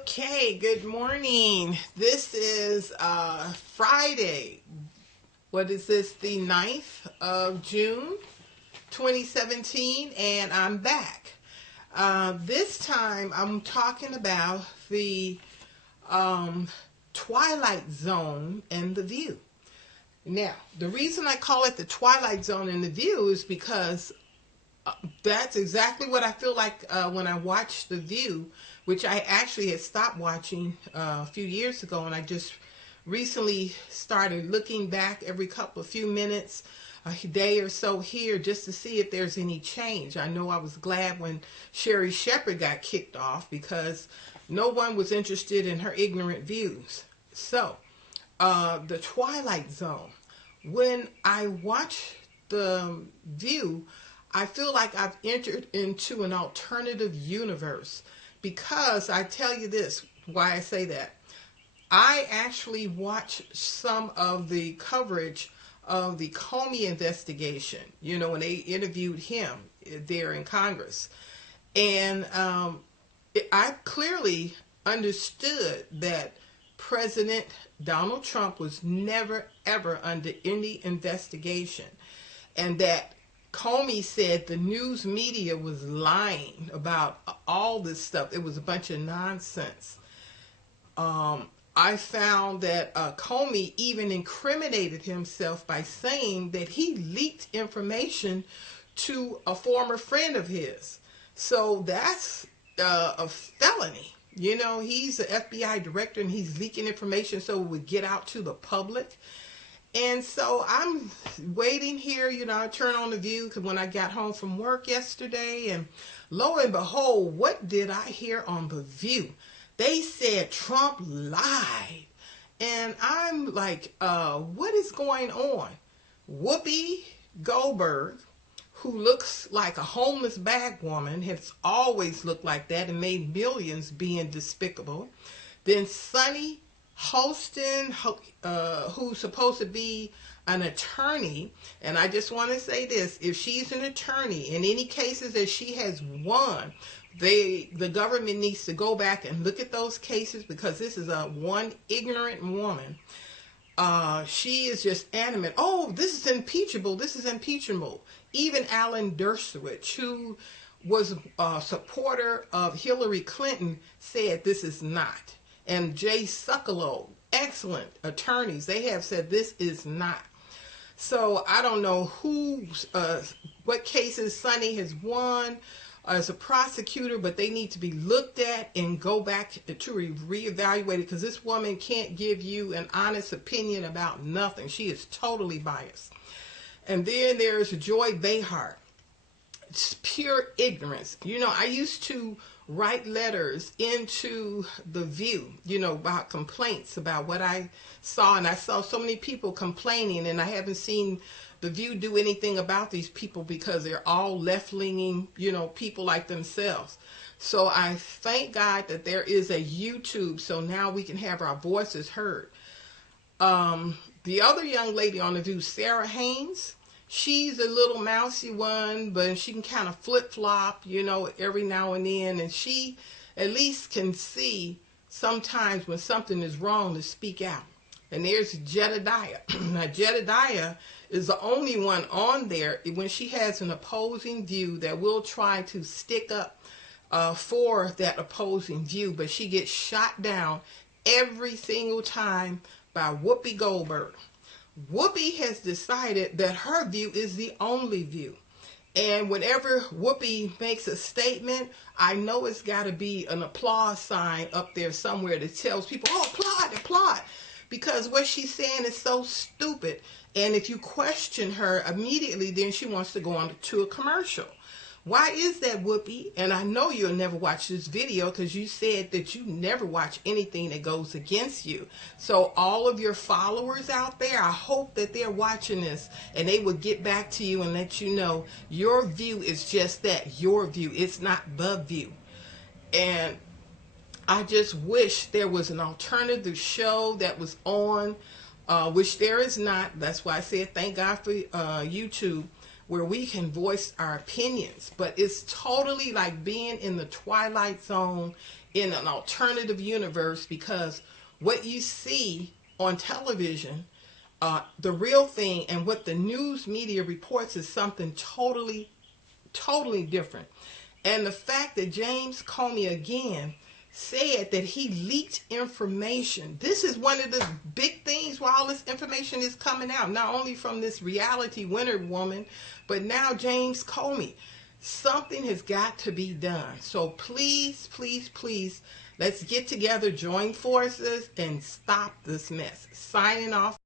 Okay, good morning. This is Friday. What is this? The 9th of June, 2017, and I'm back. This time I'm talking about the Twilight Zone and The View. Now, the reason I call it the Twilight Zone and The View is because that's exactly what I feel like when I watch The View, which I actually had stopped watching a few years ago, and I just recently started looking back every few minutes, a day or so here, just to see if there's any change. I know I was glad when Sherry Shepherd got kicked off because no one was interested in her ignorant views. So, the Twilight Zone. When I watch The View, I feel like I've entered into an alternative universe, because I tell you this, why I say that. I actually watched some of the coverage of the Comey investigation, when they interviewed him there in Congress. And I clearly understood that President Donald Trump was never, ever under any investigation, and that Comey said the news media was lying about all this stuff. It was a bunch of nonsense. I found that Comey even incriminated himself by saying that he leaked information to a former friend of his. So that's a felony. He's the FBI director and he's leaking information so it would get out to the public. And so I'm waiting here, I turned on The View because when I got home from work yesterday, and lo and behold, what did I hear on The View? They said Trump lied. And I'm like, what is going on? Whoopi Goldberg, who looks like a homeless bag woman, has always looked like that and made millions being despicable. Then Sonny Hostin, who's supposed to be an attorney, and I just want to say this, if she's an attorney, in any cases that she has won, the government needs to go back and look at those cases, because this is one ignorant woman. She is just adamant, oh, this is impeachable, this is impeachable. Even Alan Dershowitz, who was a supporter of Hillary Clinton, said this is not. And Jay Sekulow, excellent attorneys, they have said this is not. So I don't know what cases Sonny has won as a prosecutor, but they need to be looked at and go back to reevaluate it, because this woman can't give you an honest opinion about nothing. She is totally biased. And then there's Joy Behar. It's pure ignorance. I used to write letters into The View, about complaints about what I saw, and I saw so many people complaining, and I haven't seen The View do anything about these people because they're all left-leaning, people like themselves. So I thank God that there is a YouTube, so now we can have our voices heard. The other young lady on The View, Sara Haines, she's a little mousy one, but she can kind of flip-flop, every now and then. And she at least can see sometimes when something is wrong to speak out. And there's Jedediah. Now, Jedediah is the only one on there when she has an opposing view that will try to stick up for that opposing view. But she gets shot down every single time by Whoopi Goldberg. Whoopi has decided that her view is the only view. And whenever Whoopi makes a statement, I know it's got to be an applause sign up there somewhere that tells people, oh, applaud, applaud. Because what she's saying is so stupid. And if you question her immediately, then she wants to go on to a commercial. Why is that, Whoopi? And I know you'll never watch this video because you said that you never watch anything that goes against you. So all of your followers out there, I hope that they're watching this and they will get back to you and let you know your view is just that, your view. It's not The View. And I just wish there was an alternative show that was on, which there is not. That's why I said thank God for YouTube, where we can voice our opinions. But it's totally like being in the Twilight Zone in an alternative universe, because what you see on television, the real thing, and what the news media reports is something totally different. And the fact that James Comey again said that he leaked information. This is one of the big things why all this information is coming out, not only from this reality winner woman, but now James Comey. Something has got to be done. So please, please, please, let's get together, join forces, and stop this mess. Signing off.